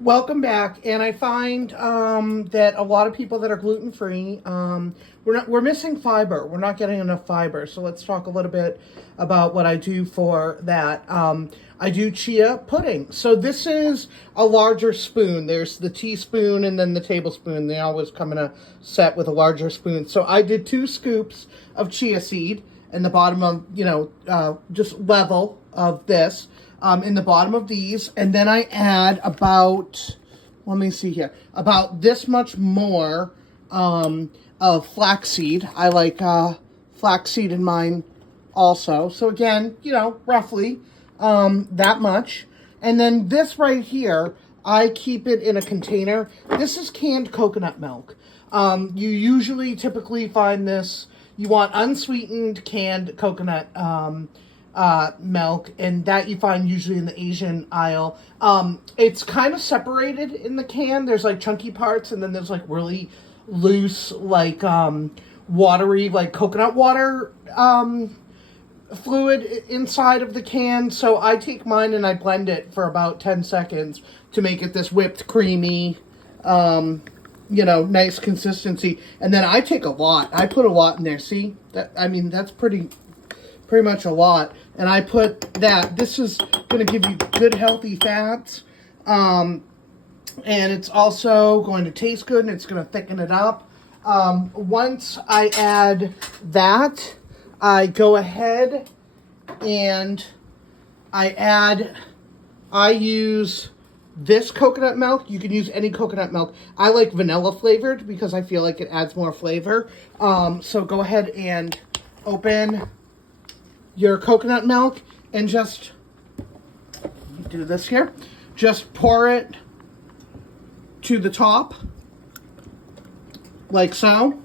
Welcome back. And I find that a lot of people that are gluten-free, we're missing fiber. We're not getting enough fiber. So let's talk a little bit about what I do for that. I do chia pudding. So this is a larger spoon. There's the teaspoon and then the tablespoon. They always come in a set with a larger spoon. So I did 2 scoops of chia seed in the bottom of, just level of this. In the bottom of these, and then I add about, let me see here, about this much more of flaxseed. I like flaxseed in mine also. So again, roughly that much. And then this right here, I keep it in a container. This is canned coconut milk. You typically find this, you want unsweetened canned coconut milk, and that you find usually in the Asian aisle. It's kind of separated in the can. There's like chunky parts, and then there's like really loose, like watery, like coconut water fluid inside of the can. So I take mine and I blend it for about 10 seconds to make it this whipped creamy, nice consistency. And then I take a lot. I put a lot in there. See that? I mean, that's pretty much a lot. And I put that. This is going to give you good, healthy fats. And it's also going to taste good, and it's going to thicken it up. Once I add that, I go ahead and I use this coconut milk. You can use any coconut milk. I like vanilla flavored because I feel like it adds more flavor. So go ahead and open your coconut milk and just do this here. Just pour it to the top, like so.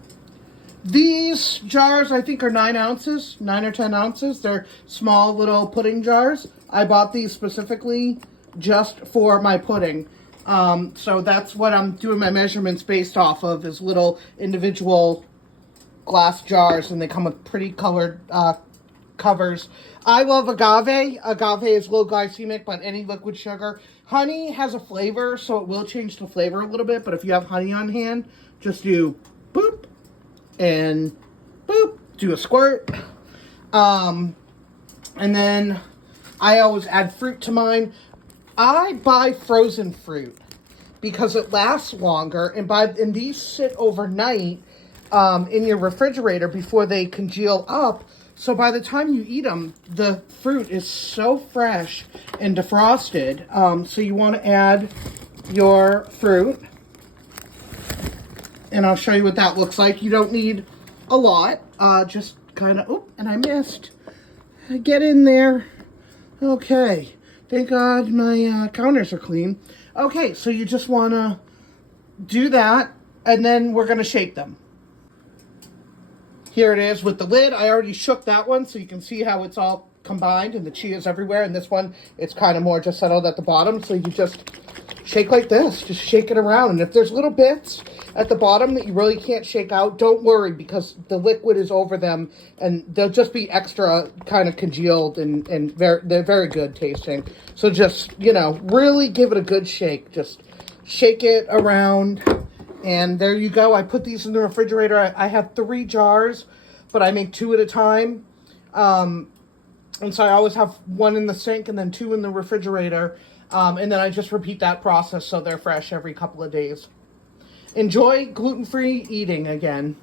These jars, I think, are 9 ounces, 9 or 10 ounces. They're small little pudding jars. I bought these specifically just for my pudding. So that's what I'm doing my measurements based off of, is little individual glass jars, and they come with pretty colored covers. I love agave. Agave is low glycemic, but any liquid sugar. Honey has a flavor, so it will change the flavor a little bit, but if you have honey on hand, just do boop and boop, do a squirt. And then I always add fruit to mine. I buy frozen fruit because it lasts longer, and these sit overnight in your refrigerator before they congeal up. So by the time you eat them, the fruit is so fresh and defrosted. So you want to add your fruit. And I'll show you what that looks like. You don't need a lot. Just kind of, oh, and I missed. Get in there. Okay. Thank God my counters are clean. Okay, so you just want to do that, and then we're going to shape them. Here it is with the lid. I already shook that one, so you can see how it's all combined, and the chia is everywhere. And this one, it's kind of more just settled at the bottom. So you just shake like this. Just shake it around. And if there's little bits at the bottom that you really can't shake out, don't worry, because the liquid is over them, and they'll just be extra kind of congealed, and they're very good tasting. So just, really give it a good shake. Just shake it around. And there you go. I put these in the refrigerator. I have 3 jars, but I make 2 at a time. And so I always have 1 in the sink and then 2 in the refrigerator. And then I just repeat that process so they're fresh every couple of days. Enjoy gluten-free eating again.